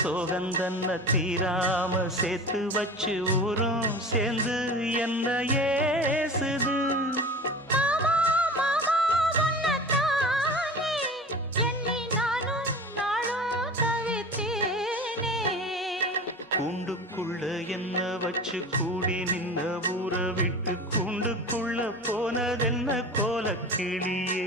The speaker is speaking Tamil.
சோகந்தன்ன தீராம சேர்த்து வச்சு ஊரும் சேர்ந்து என்ன ஏசுது. மாமா மாமா உன்னத்தானே எண்ணி நானும் நாளும் தவித்தேனே. கூண்டுக்குள்ள என்ன வச்சு கூடி நின்ன ஊரை விட்டு கூண்டுக்குள்ள போனதென்ன கோலக்கிளியே.